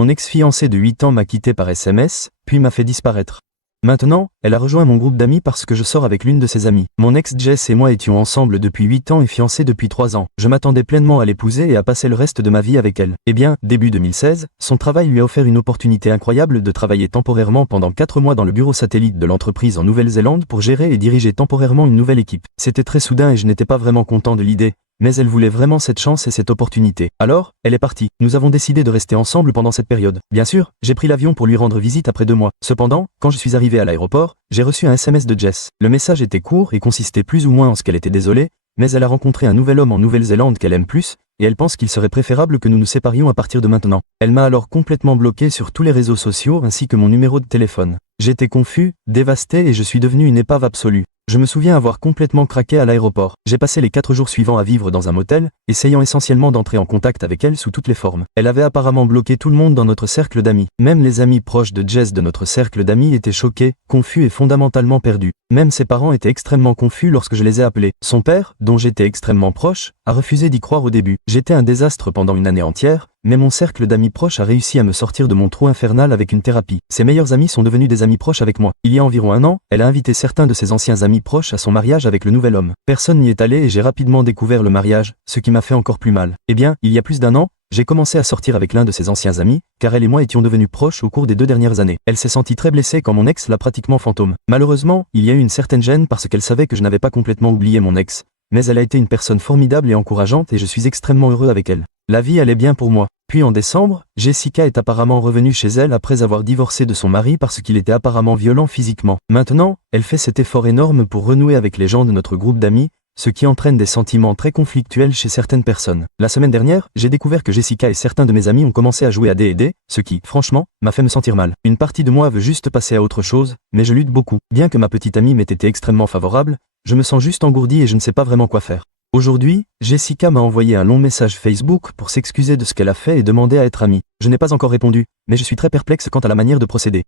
Mon ex-fiancée de 8 ans m'a quitté par SMS, puis m'a fait disparaître. Maintenant, elle a rejoint mon groupe d'amis parce que je sors avec l'une de ses amies. Mon ex Jess et moi étions ensemble depuis 8 ans et fiancés depuis 3 ans. Je m'attendais pleinement à l'épouser et à passer le reste de ma vie avec elle. Eh bien, début 2016, son travail lui a offert une opportunité incroyable de travailler temporairement pendant 4 mois dans le bureau satellite de l'entreprise en Nouvelle-Zélande pour gérer et diriger temporairement une nouvelle équipe. C'était très soudain et je n'étais pas vraiment content de l'idée. Mais elle voulait vraiment cette chance et cette opportunité. Alors, elle est partie. Nous avons décidé de rester ensemble pendant cette période. Bien sûr, j'ai pris l'avion pour lui rendre visite après 2 mois. Cependant, quand je suis arrivé à l'aéroport, j'ai reçu un SMS de Jess. Le message était court et consistait plus ou moins en ce qu'elle était désolée, mais elle a rencontré un nouvel homme en Nouvelle-Zélande qu'elle aime plus, et elle pense qu'il serait préférable que nous nous séparions à partir de maintenant. Elle m'a alors complètement bloqué sur tous les réseaux sociaux ainsi que mon numéro de téléphone. J'étais confus, dévasté et je suis devenu une épave absolue. Je me souviens avoir complètement craqué à l'aéroport. J'ai passé les 4 jours suivants à vivre dans un motel, essayant essentiellement d'entrer en contact avec elle sous toutes les formes. Elle avait apparemment bloqué tout le monde dans notre cercle d'amis. Même les amis proches de Jess de notre cercle d'amis étaient choqués, confus et fondamentalement perdus. Même ses parents étaient extrêmement confus lorsque je les ai appelés. Son père, dont j'étais extrêmement proche, a refusé d'y croire au début. J'étais un désastre pendant une année entière, mais mon cercle d'amis proches a réussi à me sortir de mon trou infernal avec une thérapie. Ses meilleurs amis sont devenus des amis proches avec moi. Il y a environ 1 an, elle a invité certains de ses anciens amis proches à son mariage avec le nouvel homme. Personne n'y est allé et j'ai rapidement découvert le mariage, ce qui m'a fait encore plus mal. Eh bien, il y a plus d'1 an, j'ai commencé à sortir avec l'un de ses anciens amis, car elle et moi étions devenus proches au cours des 2 dernières années. Elle s'est sentie très blessée quand mon ex l'a pratiquement fantôme. Malheureusement, il y a eu une certaine gêne parce qu'elle savait que je n'avais pas complètement oublié mon ex. Mais elle a été une personne formidable et encourageante et je suis extrêmement heureux avec elle. La vie allait bien pour moi. Puis en décembre, Jessica est apparemment revenue chez elle après avoir divorcé de son mari parce qu'il était apparemment violent physiquement. Maintenant, elle fait cet effort énorme pour renouer avec les gens de notre groupe d'amis, ce qui entraîne des sentiments très conflictuels chez certaines personnes. La semaine dernière, j'ai découvert que Jessica et certains de mes amis ont commencé à jouer à D&D, ce qui, franchement, m'a fait me sentir mal. Une partie de moi veut juste passer à autre chose, mais je lutte beaucoup. Bien que ma petite amie m'ait été extrêmement favorable, je me sens juste engourdi et je ne sais pas vraiment quoi faire. Aujourd'hui, Jessica m'a envoyé un long message Facebook pour s'excuser de ce qu'elle a fait et demander à être amie. Je n'ai pas encore répondu, mais je suis très perplexe quant à la manière de procéder.